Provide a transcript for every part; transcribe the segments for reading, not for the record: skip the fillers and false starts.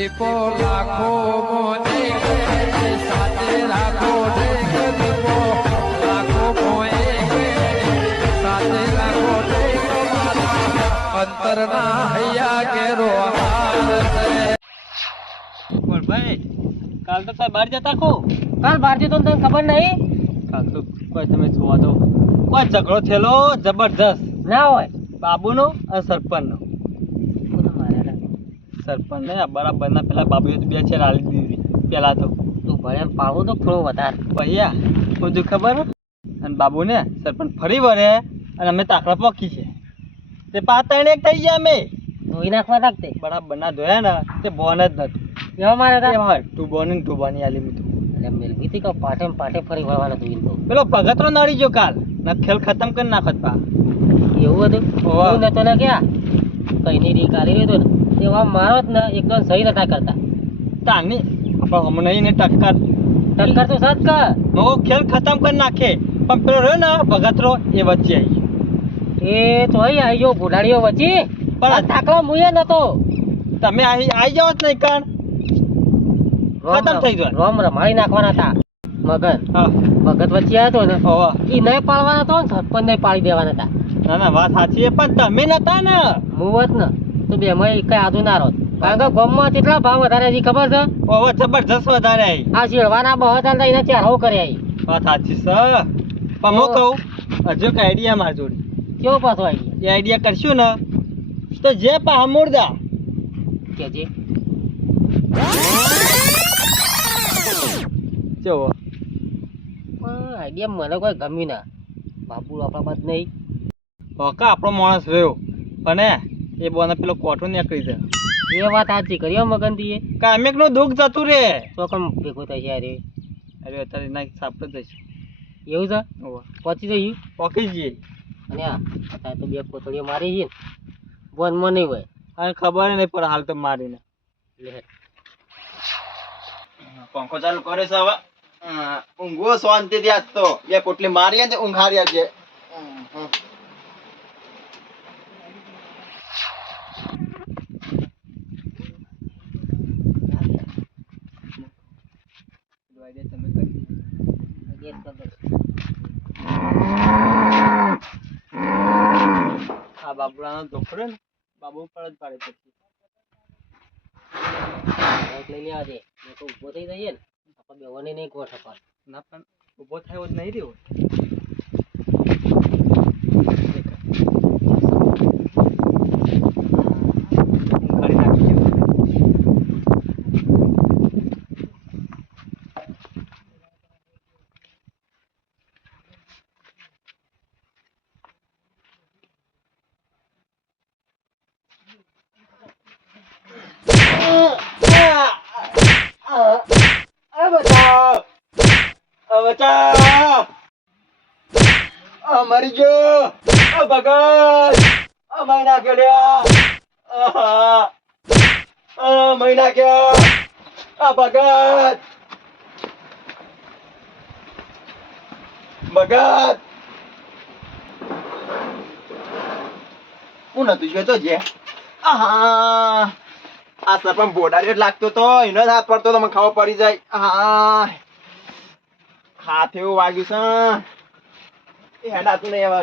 દીપો લાખો મોને સાથે રાખો દીપો લાખો મોએ સાથે રાખો અંતરના હૈયા કેરો બોલ ભાઈ કાલ તો બહાર જતા ખો કાલ બહાર જતો તને ખબર નહીં? કાલ તો કોઈ તમે જોવા દો કોઈ ઝઘડો થયેલો જબરજસ્ત ના હોય. બાબુનો અને સરપંચનો. સરપંચ ને બરાબર ના પેલા બાબુએ તો 2 છેર આલી દીધી પેલા તો. તું ભણે પાવું તો થોડો વધારે ભૈયા બધું ખબર અને બાબુ ને સરપંચ ફરી વળે અને અમે તાકડા પોકી છે તે 5-3 એક થઈ ગયા અમે ધોઈ નાખવા લાગતે બરાબર ના ધોયા ને તે બોન જ નતું કેવા મારે તું બોન ને તું બોની આલી મીઠું એટલે મેલવી હતી કે પાટે ફરી વળવાના તું તો પેલો ભગતરો નડી ગયો કાલ ના ખેલ ખતમ કરી નાખત પા એવું હતું. ઓવા. હું નતો ને ક્યાં કઈ ની રી કાલી રહ્યો ને એવા મારો જ ને એકદમ સહી નતા કરતા. તાની આપણે હમણાં ને ટક્કર ટક્કર તો સત કર નો ખેલ ખતમ કરી નાખે પણ પેલો રહ્યો ને ભગતરો એ વચ્ચે આવી એ તો આવી ગયો બુઢાડીઓ વચ્ચે પણ પણ થાકવા મુએ નતો. તમે આવી જાવ જ નહીં કણ ખતમ થઈ જાય. રોમ રમાડી નાખવાના હતા મગન હા ભગત વચ્ચે આવ્યો ને ઓવા. એ નહીં પાડવાના તો સરપંચ નહીં પાડી દેવાના હતા. ના ના વાત સાચી છે પણ તમે નતા ને મુવત ને તો બે માં કઈ આધું ના રોત કારણ કે ગામમાં કેટલા ભાવ વધારે છે ખબર છે? ઓવા જબરજસ્ત વધારે આવી આ શેરવાના બહુ હતા એને ચારો કર્યા ઈ. વાત સાચી છે પણ હું કહું હજુ એક આઈડિયા માર જોડે કેવો પાછો આવી એ આઈડિયા કરશું ને તો જે પા મુર્દા કે જે ચો આઈડિયા મને કોઈ ગમ્યું ના. બાપુ આપણા બાદ નહીં હોકા આપણો માણસ રહ્યો અને એ બોને પેલો કોઠો નીકળી જાય એ વાત સાચી કરી હો મગન થી કામેક નું દુઃખ જતું રે તો કમ ભેગો થાય છે અરે અરે અત્યારે ના સાપડ જઈશ એવું છે ઓવા પહોંચી જઈએ પોકી જઈએ અને આ અત્યારે તો 2 કોથળીઓ મારી છે ને બોનમાં નહીં હોય અને ખબર નહીં પણ હાલ તો મારીને લે પંખો ચાલુ કરે છે હવે ઊંઘવો શાંતિથી આજ તો 2 પોટલી મારી ને ઊંઘ હારી આવજે આ બાબુડાનો ધોકડો ને બાબુ પર જ પાડે પછી લઈ લેવા દે મેં તો ઊભો થઈ જઈએ ને આપણે બેવાની નહીં ગોઠ અપાર ના પણ ઊભો થયો જ નહીં રહ્યો કાઢી નાખી મરી ગયો ભગત મહિના કર્યા મહિના ગયા ભગત ભગત હું નતું જોતો જે આ સરપંચ બોડારી લાગતો તો એનો જ હાથ પડતો તો મને ખબર પડી જાય હાથ એવું વાગ્યું છે એ હેડાતું નહીં હવે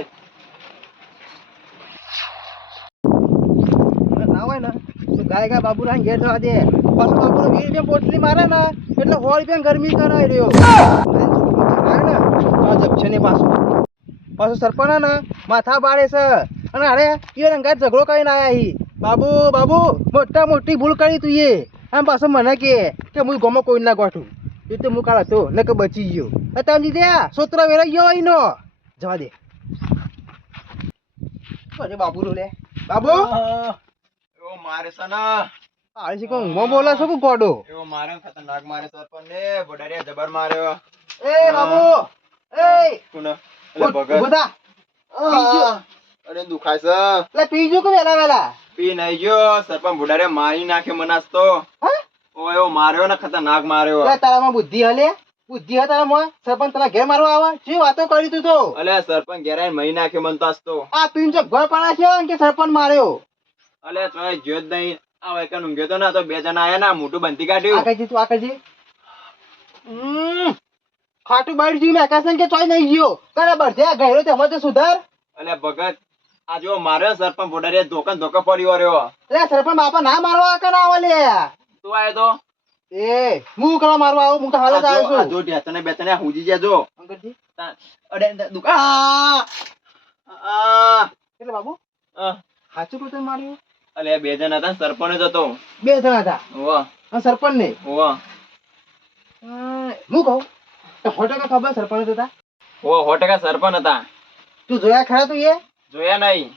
ના હોય ને તો ગાય બાબુ ના ઘેર જવા દે પાછું બાબુ 20 રૂપિયા પોટલી મારે ને એટલે 100 રૂપિયા ગરમી કરાવી રહ્યો ને તો જપશે ને પાછું સરપંચ ને માથા બાળે છે અને અરે એ રંગાત ઝઘડો કરીને આયા હી બાબુ મોટી ભૂલ કરી તું એ આમ પાછું મને કે હું ગમો કોઈ ના ગોઠું એ તો હું કાળ હતો ને કે બચી ગયો તમે દીધે સોતરા વેરાઈ ગયો એનો જવા દે અરે બાબુ લો લે બાબુ એવો મારે છે ને આરે છે કોણ મો બોલે છે કે ગોડો એવો મારે ખતરનાક મારે સરપંચ ને બોડારિયા જબર માર્યો એ બાબુ એ કોણ એટલે ભગત બોધા અરે દુખાય છે એટલે પીજો કે વેલા પી નહીં ગયો સરપંચ બોડારિયા મારી નાખ્યો મનાસ તો ઓ એવો માર્યો ને ખતરનાક માર્યો એટલે તારામાં બુદ્ધિ હલે બુદ્ધિ હતા મોય સરપંચ તને ઘેર મારવા આવે શું વાતો કરી તું તો અલે સરપંચ ઘેરાઈ મહી નાખ્યો મન તો આ તું જો ઘર પાડા છે કે સરપંચ માર્યો અલે તોય જ્યોત નહીં આ વૈકન ઊંઘ્યો તો ને તો બે જણા આયા ને મોટું બંધી કાઢ્યું આકાજી તું આકાજી ખાટું બાઈડ જીવ આકાશન કે ચોય નહીં ગયો બરાબર છે આ ગયરો તેમાં તો સુધાર અલે ભગત આ જો મારે સરપંચ બોડારિયા ધોકા પડી રહ્યો એટલે સરપંચ બાપા ના મારવા આકા ના આવે લે તું આયો તો એ હું કરવા મારવા આવું હું તો હાલ જ આવ્યો છું જો ઢેચણે બેચણે હુજી જાજો અંકલજી અરે દુકા એટલે બાબુ સાચું કોઈ માર્યું અલે બે જણા હતા ને સરપંચ જ હતો બે જણા હતા હોવા અને સરપંચ ને હોવા હું કહું તો હોટલ ખબર સરપંચ હતા હોવા 100% સરપંચ હતા તું જોયા ખરા તું એ જોયા નહીં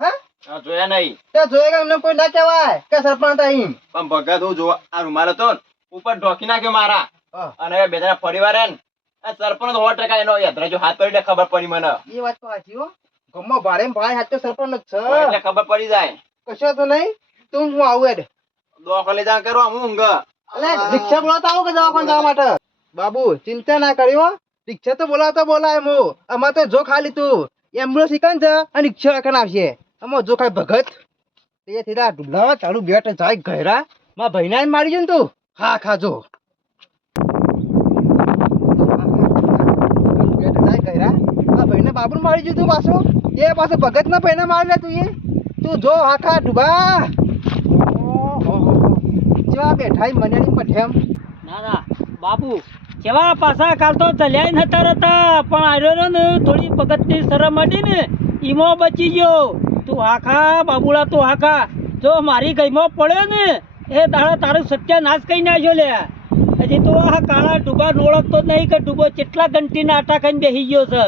હા જોયા નહીં તે જોયેલા એમને કોઈ ના કહેવાય કે સરપંચ હતા એમ પણ ભગત હું જો આ રૂમાલ હતો ને ઉપર ઢોકી નાખ્યો મારા હા. અને બે જણા ફરી વાર આ સરપંચ 100% એનો યાત્રા જો હાથ પડી ખબર પડી મને એ વાત તો સાચી હો ગમમાં ભારે ભાઈ હાથ તો સરપંચ જ એટલે છે ખબર પડી જાય કશો તો નહીં તું હું આવું એડ દોખલે જા કરવા હું ઊંઘ અલે રિક્ષા બોલાવતા આવું કે દવાખાને જવા માટે બાબુ ચિંતા ના કર્યો રિક્ષા તો બોલાય હું આમાં તો જો ખાલી તું એમ્બ્યુલન્સ શીખન છે અને રિક્ષા રાખન આવશે આમાં જો ખાલી ભગત એ થીડા ઢુલાવા ચાલુ બેઠ જાય ઘેરા માં ભાઈના ને મારી જો ને તું હા ખાજો બેઠ જાય ઘેરા આ ભાઈને બાબુ મારી જો તું પાછો એ પાછો ભગત ના ભાઈને મારી લે તું એ તું જો હાખા ડુબા જેવા બેઠા મને પઠેમ ના ના બાપુ કેવા પાછા કાલ તો ચલ્યા નતા રહેતા પણ આવ્યો ને થોડી ભગતની શરમ હતી ને ઈમો બચી ગયો તું હાખા બાબુલા તું હાખા જો મારી ગઈમાં પડ્યો ને એ દાડા તારું સત્યાનાશ કરી નાખ્યો લે હજી તું આ કાળા ડૂબા ઓળખતો જ નહીં કે ડૂબો કેટલા ઘંટીના આટા ખાઈને બેસી ગયો છે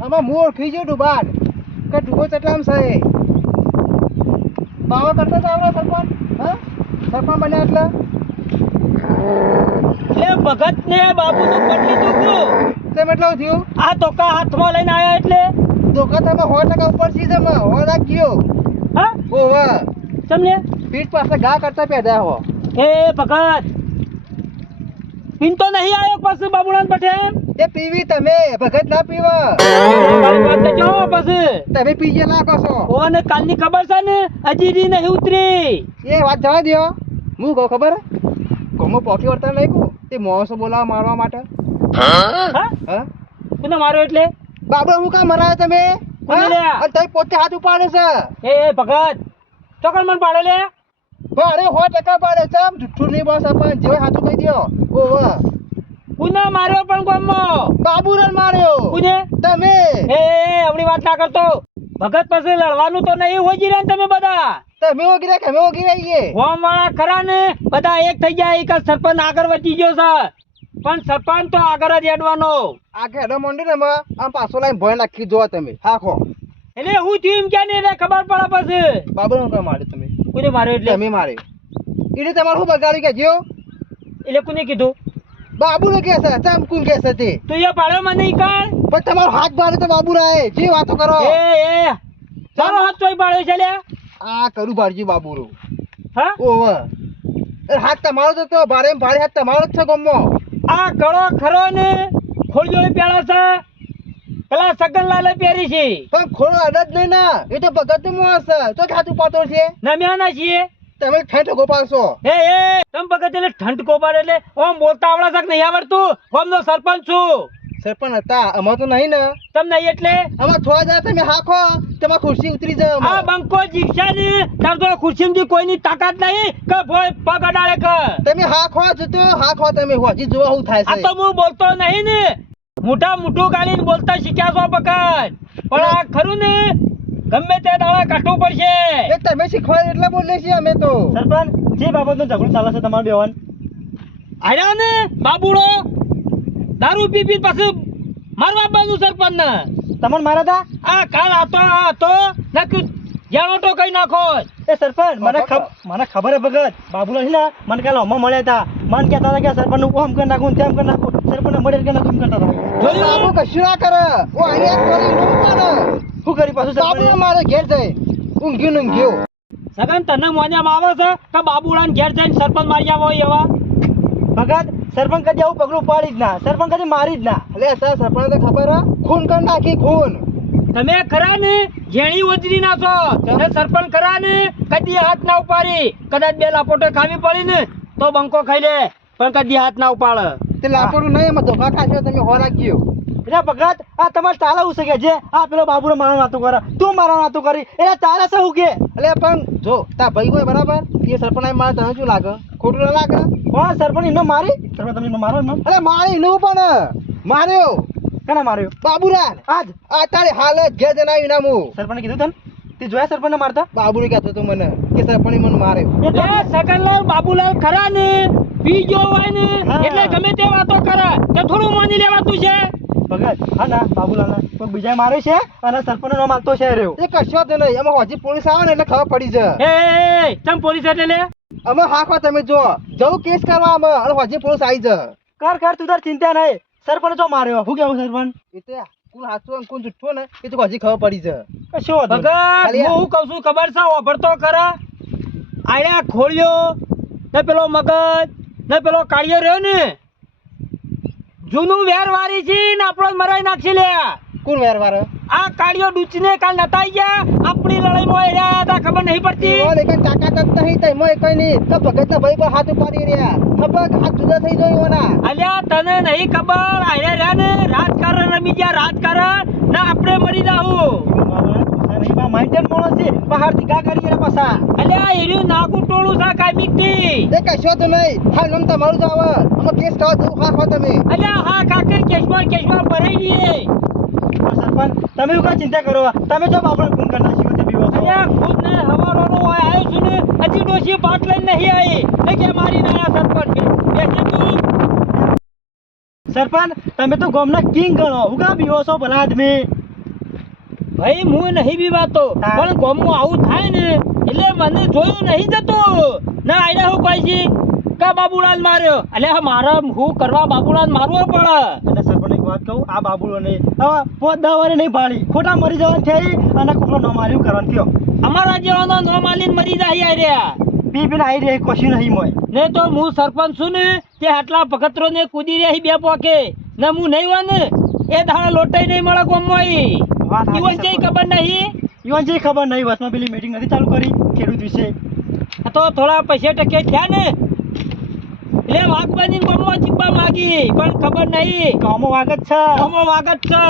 આમાં મોર ખી ગયો ડુબાડ કે ડૂબો ચટલામ છે બાવા કરતા તો આવડે સરપંચ હા સરપંચ બન્યા એટલે એ ભગત ને બાબુ નું બદલી દુખ્યું તેમ એટલું થયું આ ધોકા હાથમાં લઈને આવ્યા એટલે ધોકા તમે 100% ઉપર સીધમાં હો રાખ્યો હા ઓ વાહ તમને પીઠ પાસે ગા કરતા પેદા હો એ ભગત પીન તો નહીં આવ્યો પાછું બાબુલાલ પટેલ તે પીવી તમે ભગત ના પીવા મારી વાત તો જો પછી તમે પીજે લાખો છો ઓને કાલની ખબર છે ને હજી રી નહીં ઉતરી એ વાત જવા દ્યો હું કહું ખબર કોમો પોકી વર્તા નહીં કહું તે મોસો બોલાવા મારવા માટે હા હા કોને માર્યો એટલે બાબા હું કામ મરાયો તમે કોને લ્યા? અને તમે પોતે હાથ ઉપાડે છે એ ભગત ચોકડ મન પાડે લે અરે 100% પાડે છે આમ જુઠ્ઠું નહીં બોસ આપણ જેવો હાથું કહી દ્યો ઓ વાહ કોને માર્યો પણ ગમો બાબુરાલ માર્યો કોને તમે એ આપણી વાત ના કરતો ભગત પછી લડવાનું તો નહીં હોય જી રે તમે બધા તમે ઓગી રહ્યા અમે ઓગી રહીએ હોમ વાળા ખરા ને બધા એક થઈ જાય કે સરપંચ આગળ વધી ગયો છે પણ સરપંચ તો આગળ જ હેડવાનો આ ઘેડો મંડી ને આમ પાછો લાઈન ભય નાખી જો તમે હાખો એટલે હું થયું એમ ક્યાં નહીં રે ખબર પડે પછી બાબુરાલ કોણ માર્યો તમે કોને માર્યો એટલે તમે માર્યો એટલે તમારું શું બગાડ્યું કે જ્યો એટલે કોને કીધું બાબુનો કે છે ચમ કું કે છે તે તું એ પાડ્યો મને ઈ કાળ પણ તમારો હાથ બારે તો બાબુરાએ જે વાતો કરો એ તારો હાથ તોય પાડ્યો છે લે આ કરું બારજી બાબુરો હા ઓવે હાથ તમારો તો ભારે ભારે હાથ તમારો જ છે ગમો આ ગળો ખરો ને ખોડિયોળી પહેરા છે પેલા સગનલાલે પહેરી છે પણ ખોળો અડદ નહીં ના એ તો ભગત નું મોસ છે તો ખાતું પાતો છે નમ્યાના છીએ તમે ઠેઠ ગોપાલશો એ તમ ભગત એટલે ઠંડ કોપાડ એટલે ઓમ બોલતા આવડા છે કે નહીં આવડતું ગામનો સરપંચ છું સરપંચ હતા અમાર તો નહીં ને તમ નહીં એટલે અમાર થોડા જાય તમે હાખો તમાર ખુરશી ઉતરી જાય આ અમાર. બંકો જીક્ષા ને તાર તો ખુરશીમાંથી કોઈની તાકાત નહીં કે ભોય પગ અડાડે કે તમે હાખો જતો હાખો તમે હજી જોવા હું થાય આ છે તો હું બોલતો નહીં ને મોટા મોટું ગાલીને બોલતા શીખ્યા છો પકડ પણ આ ખરું ને ગમે તે દાડા કાઢવું પડશે એ તમે શીખવાય એટલે બોલે છે અમે તો સરપંચ જે બાબતનો ઝઘડો ચાલે છે તમારું બેવાન આર્યા ને બાબુડો દારૂ પી પી પાછું મારવા બાજુ સરપંચ ને તમને મારા હતા આ કાલ હતો નક્કી જાણો તો કઈ નાખો એ સરપંચ મને ખબર હે ભગત બાબુલા છે ને મને કાલે હમણાં મળ્યા હતા મને કહેતા હતા કે સરપંચ નું ઓમ કરી નાખું તેમ કરી નાખું સરપંચ મળે કે નાખું એમ કરતા હતા બાબુ કશું ના કરે ઓ અહીંયા કરી નું મારે શું કરી પાછું બાબુ સરપંચ મારે ઘેર જાય ઊંઘ્યો સગન તને મોન્યામાં આવે છે કે બાબુડાને ઘેર જઈને સરપંચ મારી આવો એવા ભગત સરપંચ કદી આવું પગલું પાડી જ ના સરપંચ કદી મારી જ ના એટલે સર સરપંચ તો ખબર હે ખૂન કરી નાખી ખૂન તમે ખરા ને જેણી ઓજરી ના છો ને સરપંચ ખરા ને કદી હાથ ના ઉપાડી કદાચ બે લાપોટો ખાવી પડી ને તો બંકો ખાઈ લે પણ કદી હાથ ના ઉપાડે તે લાપોડું નહીં એમાં ધોકા ખાશો તમે હોરા ગયો એટલે ભગત આ તમારે ચાલે હું શકે છે આ પેલો બાબુને મારવા વાતો કરે તું મારવા વાતો કરી એટલે ચાલે છે હું કે એટલે પણ જો તા ભાઈ હોય બરાબર એ સરપંચ આઈ મારે તને શું લાગે ખોટું ના લાગે કોણ સરપંચ એમને મારી સરપંચ તમે એમને મારો એમને અરે મારી નું પણ માર્યો કોને માર્યો બાબુરા આજ આ તારી હાલત ઘેર જઈને આવી ના હું સરપંચે કીધું તને તે જોયા સરપંચને મારતા બાબુરે કહેતો તો મને કે સરપંચ મને માર્યો એ તો એ સકલલાલ બાબુલાલ ખરા ને પી ગયો હોય ને હા. એટલે ગમે તે વાતો કરે તે થોડું માની લેવાતું છે ભગત હા ના બાબુલાલને કોઈ બીજા મારે છે અને સરપંચનો નામ આપતો છે રહ્યો એ કશો તો નહીં એમાં હજી પોલીસ આવે ને એટલે ખબર પડી જાય એ ચમ પોલીસ એટલે લે અમે હાખવા તમે જો જવું કેસ કરવા અમે અને હજી પોલીસ આવી જાય કર તો તાર ચિંતા નહીં સરપંચ જો માર્યો હું કેવું સરપંચ એટલે કોણ સાચું અને કોણ જુઠ્ઠું ને એ તો હજી ખબર પડી જાય કશો વાંધો નહીં. ભગત હું કહું છું ખબર છે વાપરતો ખરા આયા ખોલ્યો ને પેલો મગજ ને પેલો કાળિયો રહ્યો ને જૂનું વેર વારી છે ને આપણો જ મરાઈ નાખશે લે કોણ વેર વારે આ કાળિયો ડૂચને કાલ નતાઈ ગયા આપણી લડાઈમાં એ રહ્યા હતા ખબર નહીં પડતી એવો એક તાકાત જ નહીં તઈ મોય કઈ નહીં તો ભગતના ભાઈ પર હાથ ઉપાડી રહ્યા ખબર હાથ જુદા થઈ ગયો એના અલ્યા તને નહીં ખબર આયા રહ્યા ને રાજકારણ રમી ગયા રાજકારણ ને આપણે મરી જાવું માઇન્ડેડ માણસ છે બહાર ટીકા કરી પાછા અલ્યા એર્યું નાકું ટોળું છે કાયમિકથી એ કશો તો નહીં હા નમ તમારું જ આવે અમે કેસ કરવા જવું હાખવા તમે અલ્યા હા કાકે કેશવા ભરાઈ દઈએ સરપંચ તમે એવું કાંઈ ચિંતા કરો તમે જો બાબુને ફોન કરી નાખ્યો તે બીવો છો. અલ્યા ખુદ ને હવારોનો હોય આવ્યો છું ને હજી ડોશી બાટ લઈને નહીં આવી એ કે મારી ના સરપંચ બેસી તું સરપંચ તમે તો ગામના કિંગ ગણો હું કાં બીવો છો ભલા આદમી ભાઈ હું નહીં બીવાતો હા. પણ ગામમાં આવું થાય ને એટલે મને જોયું નહીં જતું ના આયડા હું કહી છી કા બાબુલાલ માર્યો અલ્યા મારા હું કરવા બાબુલાલ મારવો પડે અને સરપંચ એક વાત કહું આ બાબુલો નહીં હવે 5-10 વાર નહીં પાડી ખોટા મરી જવાનું થઈ અને કોકનો ન માર્યું કરવાનું થયો અમારા જેવાનો નો માલીન મરી જાય રહ્યા પી પીને આવી રહી કશું નહીં મોય ને તો હું સરપંચ છું ને તે આટલા પગથરો ને કૂદી રહી બે પોકે ને હું નહીં હોય ને એ દાડા લોટાઈ નહીં મળે ગામમાં ઈ વાત ઈવન જેય ખબર નહીં ઈવન જે ખબર નહીં વચમાં પેલી મીટિંગ નથી ચાલુ કરી ખેડૂત વિશે આ તો થોડા પૈસા ટકે થયા ને એટલે વાઘ બની ગામમાં ચીપા માગી પણ ખબર નહીં ગામમાં વાગ જ છે ગામમાં વાગ જ છે